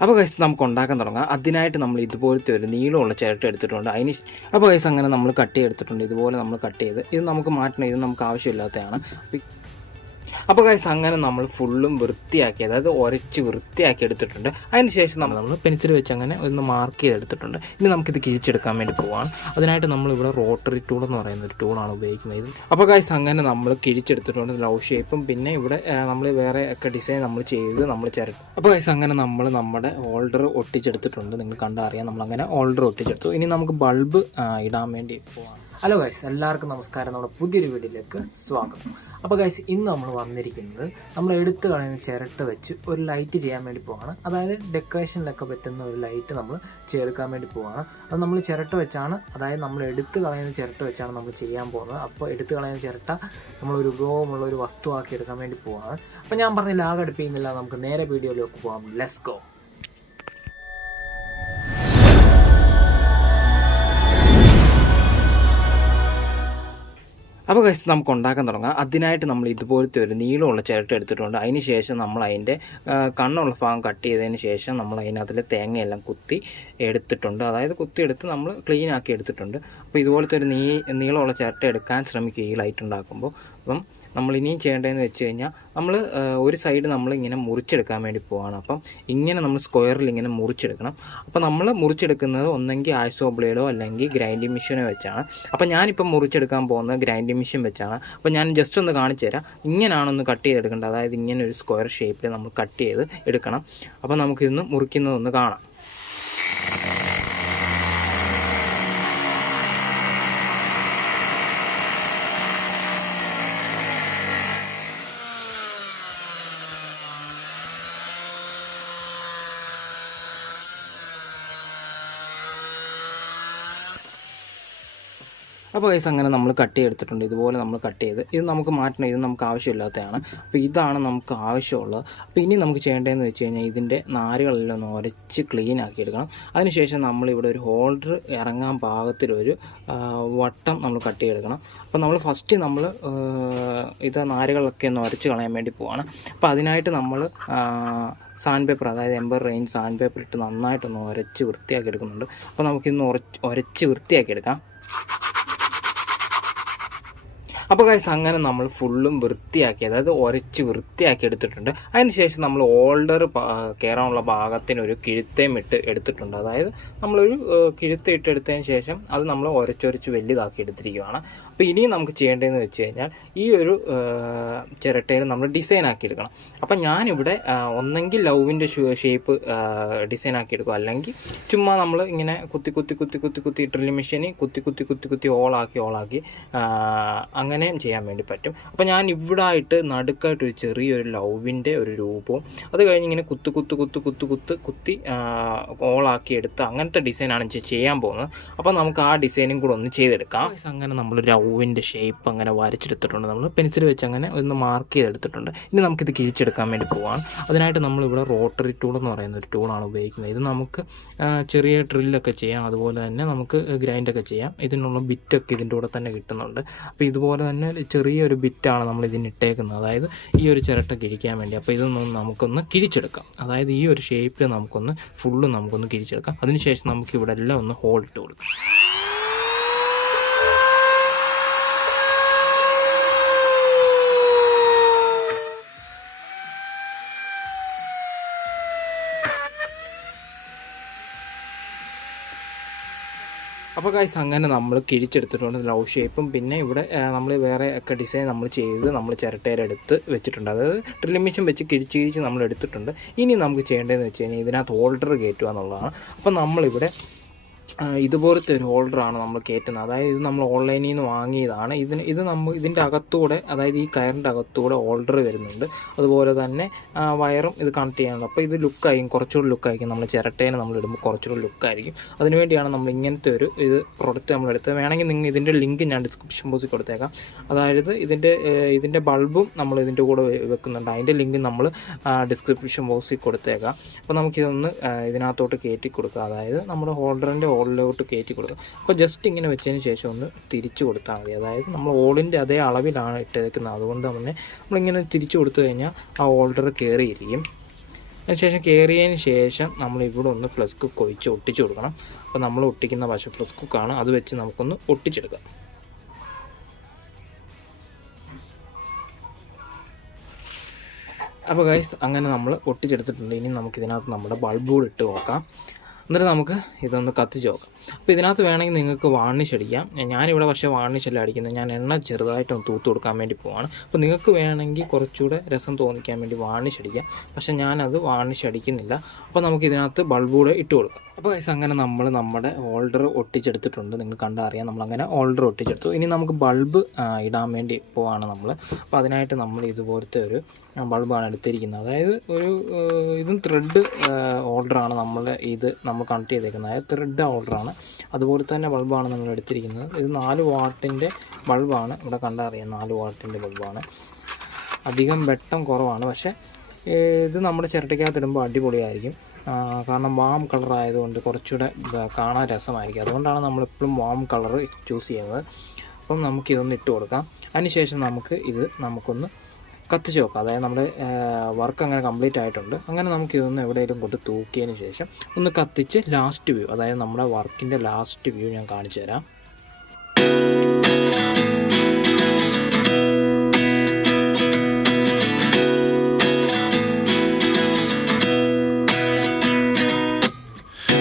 അപ്പോൾ കൈസ് നമുക്ക് ഉണ്ടാക്കാൻ തുടങ്ങാം. അതിനായിട്ട് നമ്മൾ ഇതുപോലത്തെ ഒരു നീളമുള്ള ചിരട്ട എടുത്തിട്ടുണ്ട്. അതിന് അപ്പോൾ കൈസ് അങ്ങനെ നമ്മൾ കട്ട് ചെയ്തെടുത്തിട്ടുണ്ട്. ഇതുപോലെ നമ്മൾ കട്ട് ചെയ്ത് ഇത് നമുക്ക് മാറ്റണം. ഇത് നമുക്ക് ആവശ്യമില്ലാത്തതാണ്. അപ്പോൾ കൈസ് അങ്ങനെ നമ്മൾ ഫുള്ളും വൃത്തിയാക്കി അതായത് ഉരച്ച് വൃത്തിയാക്കി എടുത്തിട്ടുണ്ട്. അതിനുശേഷം നമ്മൾ നമ്മൾ പെൻസിൽ വെച്ച് അങ്ങനെ ഒന്ന് മാർക്ക് ചെയ്തെടുത്തിട്ടുണ്ട്. ഇനി നമുക്കിത് കിഴിച്ചെടുക്കാൻ വേണ്ടി പോവാണ്. അതിനായിട്ട് നമ്മളിവിടെ റോട്ടറി ടൂൾ എന്ന് പറയുന്ന ഒരു ടൂളാണ് ഉപയോഗിക്കുന്നത് അപ്പോൾ കൈസ് അങ്ങനെ നമ്മൾ കിഴിച്ചെടുത്തിട്ടുണ്ട് ലവ് ഷേപ്പും പിന്നെ ഇവിടെ നമ്മൾ വേറെ ഒക്കെ ഡിസൈൻ നമ്മൾ ചെയ്ത് നമ്മൾ ചേർക്കും. അപ്പോൾ കൈസ് അങ്ങനെ നമ്മൾ നമ്മുടെ ഹോൾഡർ ഒട്ടിച്ചെടുത്തിട്ടുണ്ട്. നിങ്ങൾ കണ്ടാൽ അറിയാം നമ്മളങ്ങനെ ഹോൾഡർ ഒട്ടിച്ചെടുത്തു. ഇനി നമുക്ക് ബൾബ് ഇടാൻ വേണ്ടി പോവാണ്. ഹലോ ഗൈസ് എല്ലാവർക്കും നമസ്കാരം. നമ്മുടെ പുതിയൊരു വീഡിയോയിലേക്ക് സ്വാഗതം. അപ്പോൾ ഗൈസ് ഇന്ന് നമ്മൾ വന്നിരിക്കുന്നത് നമ്മൾ എടുത്തു കളയുന്ന ചിരട്ട വെച്ച് ഒരു ലൈറ്റ് ചെയ്യാൻ വേണ്ടി പോവാണ്. അതായത് ഡെക്കറേഷനിലൊക്കെ പറ്റുന്ന ഒരു ലൈറ്റ് നമ്മൾ ചേർക്കാൻ വേണ്ടി പോവാണ്. അത് നമ്മൾ ചിരട്ട വെച്ചാണ്. അതായത് നമ്മൾ എടുത്തു കളയുന്ന ചിരട്ട വെച്ചാണ് നമ്മൾ ചെയ്യാൻ പോകുന്നത്. അപ്പോൾ എടുത്തു കളയുന്ന ചിരട്ട നമ്മളൊരു ഉപയോഗമുള്ള ഒരു വസ്തുവാക്കി എടുക്കാൻ വേണ്ടി പോവാണ്. അപ്പോൾ ഞാൻ പറഞ്ഞില്ല ആകെ അടുപ്പിക്കുന്നില്ല നമുക്ക് നേരെ വീഡിയോയിലേക്ക് പോകാം ലെസ് ഗോ അപ്പോൾ കഴിച്ച് നമുക്ക് ഉണ്ടാക്കാൻ തുടങ്ങാം. അതിനായിട്ട് നമ്മൾ ഇതുപോലത്തെ ഒരു നീളമുള്ള ചിരട്ട എടുത്തിട്ടുണ്ട്. അതിന് ശേഷം നമ്മൾ അതിന്റെ കണ്ണുള്ള ഭാഗം കട്ട് ചെയ്തതിന് ശേഷം നമ്മൾ അതിനകത്തിൽ തേങ്ങയെല്ലാം കുത്തി എടുത്തിട്ടുണ്ട്. അതായത് കുത്തിയെടുത്ത് നമ്മൾ ക്ലീൻ ആക്കി എടുത്തിട്ടുണ്ട്. അപ്പോൾ ഇതുപോലത്തെ ഒരു നീ നീളമുള്ള ചിരട്ട എടുക്കാൻ ശ്രമിക്കുക ഈ ലൈറ്റ് ഉണ്ടാക്കുമ്പോൾ. അപ്പം നമ്മൾ ഇനിയും ചെയ്യേണ്ടതെന്ന് വെച്ച് കഴിഞ്ഞാൽ നമ്മൾ ഒരു സൈഡ് നമ്മൾ ഇങ്ങനെ മുറിച്ചെടുക്കാൻ വേണ്ടി പോവാണ്. അപ്പം ഇങ്ങനെ നമ്മൾ സ്ക്വയറിൽ ഇങ്ങനെ മുറിച്ചെടുക്കണം. അപ്പോൾ നമ്മൾ മുറിച്ചെടുക്കുന്നത് ഒന്നെങ്കിൽ ആയിസോ ബ്ലേഡോ അല്ലെങ്കിൽ ഗ്രൈൻഡിങ് മെഷീനോ വെച്ചാണ്. അപ്പോൾ ഞാനിപ്പം മുറിച്ചെടുക്കാൻ പോകുന്നത് ഗ്രൈൻഡിങ് മെഷീൻ വെച്ചാണ്. അപ്പോൾ ഞാൻ ജസ്റ്റ് ഒന്ന് കാണിച്ചു തരാം. ഇങ്ങനെയാണൊന്ന് കട്ട് ചെയ്തെടുക്കേണ്ടത്. അതായത് ഇങ്ങനെ ഒരു സ്ക്വയർ ഷേപ്പിൽ നമ്മൾ കട്ട് ചെയ്ത് എടുക്കണം. അപ്പോൾ നമുക്കിന്ന് മുറിക്കുന്നതൊന്ന് കാണാം. അപ്പോൾ ഗൈസ് അങ്ങനെ നമ്മൾ കട്ട് ചെയ്തെടുത്തിട്ടുണ്ട്. ഇതുപോലെ നമ്മൾ കട്ട് ചെയ്ത് ഇത് നമുക്ക് മാറ്റണം ഇത് നമുക്ക് ആവശ്യമില്ലാത്തതാണ്. അപ്പോൾ ഇതാണ് നമുക്ക് ആവശ്യമുള്ളത്. അപ്പോൾ ഇനി നമുക്ക് ചെയ്യേണ്ടതെന്ന് വെച്ച് കഴിഞ്ഞാൽ ഇതിന്റെ നാരുകളെല്ലാം ഒന്ന് ഉരച്ച് ക്ലീൻ ആക്കി എടുക്കണം അതിനുശേഷം നമ്മളിവിടെ ഒരു ഹോൾഡർ ഇറങ്ങാൻ പാകത്തിലൊരു വട്ടം നമ്മൾ കട്ട് ചെയ്തെടുക്കണം. അപ്പോൾ നമ്മൾ ഫസ്റ്റ് നമ്മൾ ഇത് നാരുകളൊക്കെ ഒന്ന് ഉരച്ച് കളയാൻ വേണ്ടി പോവാണ്. അപ്പോൾ അതിനായിട്ട് നമ്മൾ സാൻഡ് പേപ്പർ അതായത് എംബർ റേഞ്ച് സാൻഡ് പേപ്പർ ഇട്ട് നന്നായിട്ടൊന്ന് ഉരച്ച് വൃത്തിയാക്കി എടുക്കുന്നുണ്ട്. അപ്പോൾ നമുക്കിന്ന് ഉരച്ച് ഉരച്ച് വൃത്തിയാക്കി എടുക്കാം. അപ്പോൾ കൈസ് അങ്ങനെ നമ്മൾ ഫുള്ളും വൃത്തിയാക്കി അതായത് ഉരച്ച് വൃത്തിയാക്കി എടുത്തിട്ടുണ്ട്. അതിനുശേഷം നമ്മൾ ഓൾഡർ കയറാനുള്ള ഭാഗത്തിനൊരു കിഴുത്തേം ഇട്ട് എടുത്തിട്ടുണ്ട്. അതായത് നമ്മളൊരു കിഴുത്ത് ഇട്ട് എടുത്തതിന് ശേഷം അത് നമ്മൾ ഉരച്ചൊരച്ച് വലുതാക്കി എടുത്തിരിക്കുകയാണ് അപ്പോൾ ഇനിയും നമുക്ക് ചെയ്യേണ്ടതെന്ന് വെച്ച് കഴിഞ്ഞാൽ ഈ ഒരു ചിരട്ടയിൽ നമ്മൾ ഡിസൈൻ ആക്കി എടുക്കണം. അപ്പം ഞാനിവിടെ ഒന്നെങ്കിൽ ലവിന്റെ ഷേപ്പ് ഡിസൈൻ ആക്കി എടുക്കും. അല്ലെങ്കിൽ ചുമ്മാ നമ്മൾ ഇങ്ങനെ കുത്തി കുത്തി കുത്തി കുത്തി കുത്തി ഡ്രില്ലിംഗ് മെഷീനിൽ കുത്തി കുത്തി കുത്തി കുത്തി ഓളാക്കി ഓളാക്കി ആ, അങ്ങനെയും ചെയ്യാൻ വേണ്ടി പറ്റും. അപ്പോൾ ഞാൻ ഇവിടെ ആയിട്ട് നടുക്കായിട്ട് ഒരു ചെറിയൊരു ലവിന്റെ ഒരു രൂപവും അത് കഴിഞ്ഞ് ഇങ്ങനെ കുത്ത് കുത്ത് കുത്ത് കുത്ത് കുത്ത് കുത്തി ഓളാക്കി എടുത്ത് അങ്ങനത്തെ ഡിസൈനാണ് ചെയ്യാൻ പോകുന്നത്. അപ്പോൾ നമുക്ക് ആ ഡിസൈനും കൂടെ ഒന്ന് ചെയ്തെടുക്കാം. അങ്ങനെ നമ്മൾ ലവിന്റെ ഷേപ്പ് അങ്ങനെ വരച്ചെടുത്തിട്ടുണ്ട്. നമ്മൾ പെൻസിൽ വെച്ച് അങ്ങനെ ഒന്ന് മാർക്ക് ചെയ്തെടുത്തിട്ടുണ്ട്. ഇനി നമുക്കിത് കിഴിച്ചെടുക്കാൻ വേണ്ടി പോവാണ്. അതിനായിട്ട് നമ്മളിവിടെ റോട്ടറി ടൂൾ എന്ന് പറയുന്ന ഒരു ടൂളാണ് ഉപയോഗിക്കുന്നത്. ഇത് നമുക്ക് ചെറിയ ഡ്രില്ലൊക്കെ ചെയ്യാം. അതുപോലെ തന്നെ നമുക്ക് ഗ്രൈൻഡൊക്കെ ചെയ്യാം. ഇതിനുള്ള ബിറ്റൊക്കെ ഇതിന്റെ കൂടെ തന്നെ കിട്ടുന്നുണ്ട്. അപ്പോൾ ഇതുപോലെ തന്നെ ചെറിയൊരു ബിറ്റാണ് നമ്മൾ ഇതിന് ഇട്ടേക്കുന്നത്. അതായത് ഈ ഒരു ചിരട്ട കിഴിക്കാൻ വേണ്ടി. അപ്പോൾ ഇതൊന്നും നമുക്കൊന്ന് കിഴിച്ചെടുക്കാം. അതായത് ഈ ഒരു ഷേപ്പിൽ നമുക്കൊന്ന് ഫുള്ള് നമുക്കൊന്ന് കിഴിച്ചെടുക്കാം. അതിനുശേഷം നമുക്ക് ഇവിടെ എല്ലാം ഒന്ന് ഹോൾ ഇട്ട് കൊടുക്കാം. അപ്പോൾ കായ്സ് അങ്ങനെ നമ്മൾ കിഴിച്ചെടുത്തിട്ടുണ്ട് ലവ് ഷേപ്പും പിന്നെ ഇവിടെ നമ്മൾ വേറെ ഒക്കെ ഡിസൈൻ നമ്മൾ ചെയ്ത് നമ്മൾ ചിരട്ടയിലെടുത്ത് വെച്ചിട്ടുണ്ട്. അതായത് ഡ്രില്ലിംഗ് മെഷീൻ വെച്ച് കിഴിച്ച് കിഴിച്ച് നമ്മൾ എടുത്തിട്ടുണ്ട് ഇനി നമുക്ക് ചെയ്യേണ്ടതെന്ന് വെച്ച് കഴിഞ്ഞാൽ ഇതിനകത്ത് ഹോൾഡർ കയറ്റുക എന്നുള്ളതാണ്. അപ്പോൾ നമ്മളിവിടെ ഇതുപോലത്തെ ഒരു ഹോൾഡറാണ് നമ്മൾ കയറ്റുന്നത്. അതായത് ഇത് നമ്മൾ ഓൺലൈനിൽ നിന്ന് വാങ്ങിയതാണ്. ഇതിന് ഇത് നമ്മൾ ഇതിന്റെ അകത്തൂടെ അതായത് ഈ കയറിന്റെ അകത്തൂടെ ഹോൾഡർ വരുന്നുണ്ട്. അതുപോലെ തന്നെ വയറും ഇത് കണക്ട് ചെയ്യാനുണ്ട്. അപ്പോൾ ഇത് ലുക്കായിരിക്കും. കുറച്ചുകൂടി ലുക്കായിരിക്കും. നമ്മൾ ചിരട്ടേനെ നമ്മൾ ഇടുമ്പോൾ കുറച്ചുകൂടി ലുക്കായിരിക്കും. അതിനുവേണ്ടിയാണ് നമ്മൾ ഇങ്ങനത്തെ ഒരു ഇത് പ്രൊഡക്റ്റ് നമ്മൾ എടുത്തത്. വേണമെങ്കിൽ നിങ്ങൾ ഇതിന്റെ ലിങ്ക് ഞാൻ ഡിസ്ക്രിപ്ഷൻ ബോക്സിൽ കൊടുത്തേക്കാം. അതായത് ഇതിന്റെ ഇതിന്റെ ബൾബും നമ്മൾ ഇതിന്റെ കൂടെ വെക്കുന്നുണ്ട്. അതിന്റെ ലിങ്ക് നമ്മൾ ഡിസ്ക്രിപ്ഷൻ ബോക്സിൽ കൊടുത്തേക്കാം. അപ്പോൾ നമുക്കിതൊന്ന് ഇതിനകത്തോട്ട് കയറ്റി കൊടുക്കുക അതായത് നമ്മുടെ ഹോൾഡറിന്റെ ഹോളിലോട്ട് കയറ്റി കൊടുക്കുക അപ്പോൾ ജസ്റ്റ് ഇങ്ങനെ വെച്ചതിന് ശേഷം ഒന്ന് തിരിച്ചു കൊടുത്താൽ മതി. അതായത് നമ്മൾ ഓളിന്റെ അതേ അളവിലാണ് ഇട്ടേക്കുന്നത്. അതുകൊണ്ട് തന്നെ നമ്മളിങ്ങനെ തിരിച്ചു കൊടുത്തു കഴിഞ്ഞാൽ ആ ഓൾഡർ കയറിയിരിക്കും അതിനുശേഷം കയറിയതിന് ശേഷം നമ്മൾ ഇവിടെ ഒന്ന് ഫ്ലസ് കുക്ക് ഒഴിച്ച് ഒട്ടിച്ച് കൊടുക്കണം. അപ്പോൾ നമ്മൾ ഒട്ടിക്കുന്ന പശ ഫ്ലസ് കുക്കാണ് അത് വെച്ച് നമുക്കൊന്ന് ഒട്ടിച്ചെടുക്കാം. അപ്പോൾ ഗൈസ് അങ്ങനെ നമ്മൾ ഒട്ടിച്ചെടുത്തിട്ടുണ്ട്. ഇനി നമുക്കിതിനകത്ത് നമ്മുടെ ബൾബ് കൂടി ഇട്ട് നോക്കാം. എന്നിട്ട് നമുക്ക് ഇതൊന്ന് കത്തിച്ച് നോക്കാം അപ്പോൾ ഇതിനകത്ത് വേണമെങ്കിൽ നിങ്ങൾക്ക് വാർണിഷ് അടിക്കാം. ഞാനിവിടെ പക്ഷേ വാർണിഷ് അല്ല അടിക്കുന്നത്. ഞാൻ എണ്ണ ചെറുതായിട്ടൊന്ന് തൂത്ത് കൊടുക്കാൻ വേണ്ടി പോവാണ്. അപ്പോൾ നിങ്ങൾക്ക് വേണമെങ്കിൽ കുറച്ചുകൂടെ രസം തോന്നിക്കാൻ വേണ്ടി വാർണിഷ് അടിക്കാം. പക്ഷേ ഞാനത് വാർണിഷ് അടിക്കുന്നില്ല. അപ്പോൾ നമുക്ക് ഇതിനകത്ത് ബൾബ് കൂടെ ഇട്ട് കൊടുക്കാം. അപ്പോൾ ഗൈസ് അങ്ങനെ നമ്മൾ നമ്മുടെ ഓൾഡർ ഒട്ടിച്ചെടുത്തിട്ടുണ്ട്. നിങ്ങൾ കണ്ടാൽ അറിയാം നമ്മളങ്ങനെ ഓൾഡർ ഒട്ടിച്ചെടുത്തു. ഇനി നമുക്ക് ബൾബ് ഇടാൻ വേണ്ടി പോവാണ് നമ്മൾ അപ്പോൾ അതിനായിട്ട് നമ്മൾ ഇതുപോലത്തെ ഒരു ബൾബാണ് എടുത്തിരിക്കുന്നത്. അതായത് ഒരു ഇതും ത്രെഡ് ഓൾഡറാണ് നമ്മൾ ഇത് നമ്മൾ കണക്ട് ചെയ്തേക്കുന്നത്. അതായത് ത്രെഡ് ഓൾഡറാണ് അതുപോലെ തന്നെ ബൾബാണ് നമ്മൾ എടുത്തിരിക്കുന്നത്. ഇത് നാല് വാട്ടിന്റെ ബൾബാണ് ഇവിടെ കണ്ടാൽ അറിയാം നാല് വാട്ടിന്റെ ബൾബാണ് അധികം വെട്ടം കുറവാണ്. പക്ഷേ ഇത് നമ്മുടെ ചിരട്ടയ്ക്കകത്ത് ഇടുമ്പോൾ അടിപൊളിയായിരിക്കും. കാരണം വാം കളർ ആയതുകൊണ്ട് കുറച്ചുകൂടെ കാണാൻ രസമായിരിക്കും. അതുകൊണ്ടാണ് നമ്മളെപ്പോഴും വാം കളർ ചൂസ് ചെയ്യുന്നത്. അപ്പം നമുക്കിതൊന്ന് ഇട്ട് കൊടുക്കാം. അതിനുശേഷം നമുക്ക് ഇത് നമുക്കൊന്ന് കത്തിച്ച് നോക്കാം അതായത് നമ്മുടെ വർക്ക് അങ്ങനെ കംപ്ലീറ്റ് ആയിട്ടുണ്ട്. അങ്ങനെ നമുക്ക് ഇതൊന്ന് എവിടെയെങ്കിലും കൊണ്ട് തൂക്കിയതിന് ശേഷം ഒന്ന് കത്തിച്ച് ലാസ്റ്റ് വ്യൂ അതായത് നമ്മുടെ വർക്കിന്റെ ലാസ്റ്റ് വ്യൂ ഞാൻ കാണിച്ചു തരാം